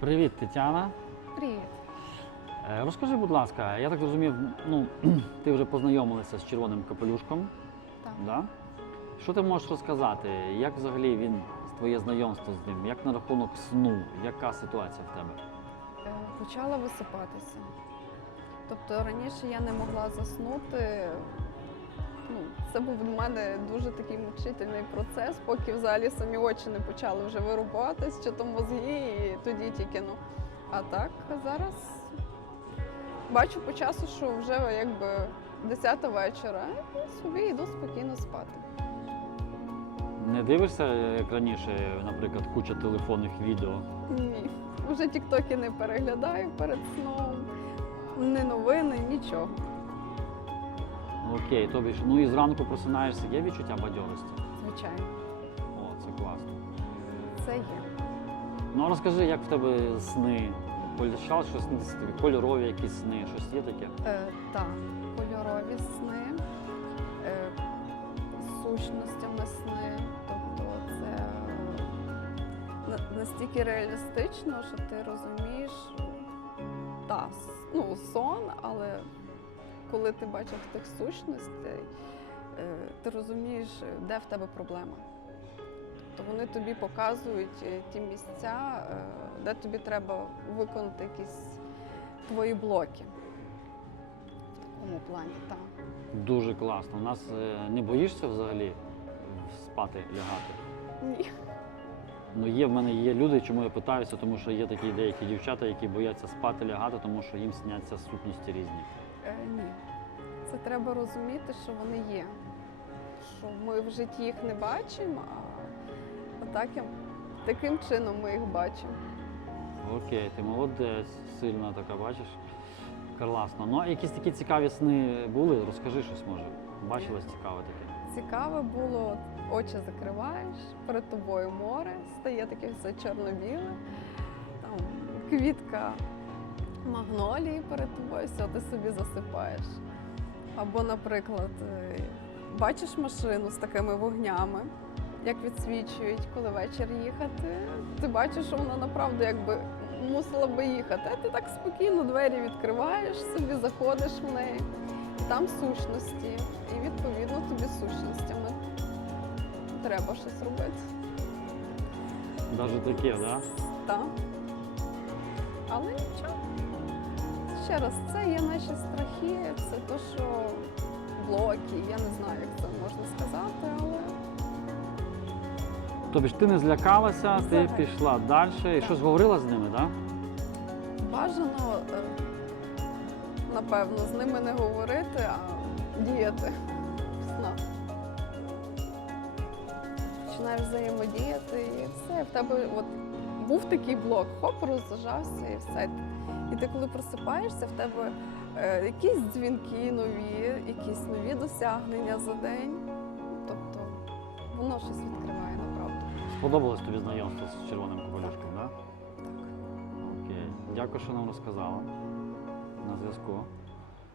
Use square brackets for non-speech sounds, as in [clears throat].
Привіт, Тетяна. Привіт. Е, Розкажи, будь ласка, я так зрозумів, ну, [clears throat] ти вже познайомилася з червоним капелюшком, Так. да? Що ти можеш розказати? Як взагалі він, твоє знайомство з ним? Як на рахунок сну? Яка ситуація в тебе? Е, Почала висипатися. Тобто раніше я не могла заснути. Ну, це був для мене дуже такий мучительний процес, поки взагалі самі очі не почали вже вирубатись, чи то мозги, і тоді тільки ну. А так зараз бачу по часу, що вже якби 10 вечора, і собі йду спокійно спати. Не дивишся, як раніше, наприклад, куча телефонних відео? Ні, вже тіктоки не переглядаю перед сном, не новини, нічого. Окей, тобі ж, ну і зранку просинаєшся, є відчуття бадьорості? Звичайно, О, це класно. це є. Ну а розкажи, як в тебе сни? Почало щось снитися тобі? Кольорові якісь сни, щось є таке? Е, так, кольорові сни, е, з сущностями сни. Тобто це на- настільки реалістично, що ти розумієш, та, с- ну, сон, але коли ти бачиш тих сущностей, е, ти розумієш, де в тебе проблема. Тобто вони тобі показують е, ті місця, е, де тобі треба виконати якісь твої блоки. В такому плані, так. Дуже класно. У нас не боїшся взагалі спати, лягати? Ні. Ну є в мене є люди, чому я питаюся, тому що є такі деякі дівчата, які бояться спати, лягати, тому що їм сняться сутності різні. Е, ні. Це треба розуміти, що вони є. Що ми в житті їх не бачимо, а отак, таким чином ми їх бачимо. Окей, ти молодець, сильна така, бачиш. Класно. Ну а якісь такі цікаві сни були? Розкажи щось може. Бачилось цікаве таке. Цікаве було, очі закриваєш, перед тобою море, стає таке все чорно-біле, там квітка магнолії перед тобою, все, ти собі засипаєш. Або, наприклад, е, бачиш машину з такими вогнями, як відсвічують, коли вечір їхати. Ти бачиш, що вона направду якби мусила би їхати. А ти так спокійно двері відкриваєш, собі заходиш в неї. Там сущності, і відповідно тобі сущностями треба щось робити. Навіть таке, так? Да? Так. Але нічого. Ще раз, це є наші страхи, це то, що блоки, я не знаю, як це можна сказати, але Тобі ж ти не злякалася, ти Взагалі. пішла далі і Так. щось говорила з ними, так? бажано, е, напевно, з ними не говорити, а діяти в. Починаєш взаємодіяти і все. В тебе от був такий блок, хоп, розважався і все. І ти коли просипаєшся, в тебе е, якісь дзвінки нові, якісь нові досягнення за день. Тобто воно щось відкриває направду. Сподобалось тобі знайомство з червоним капелюшком, так? Так. Окей. Дякую, що нам розказала. На зв'язку.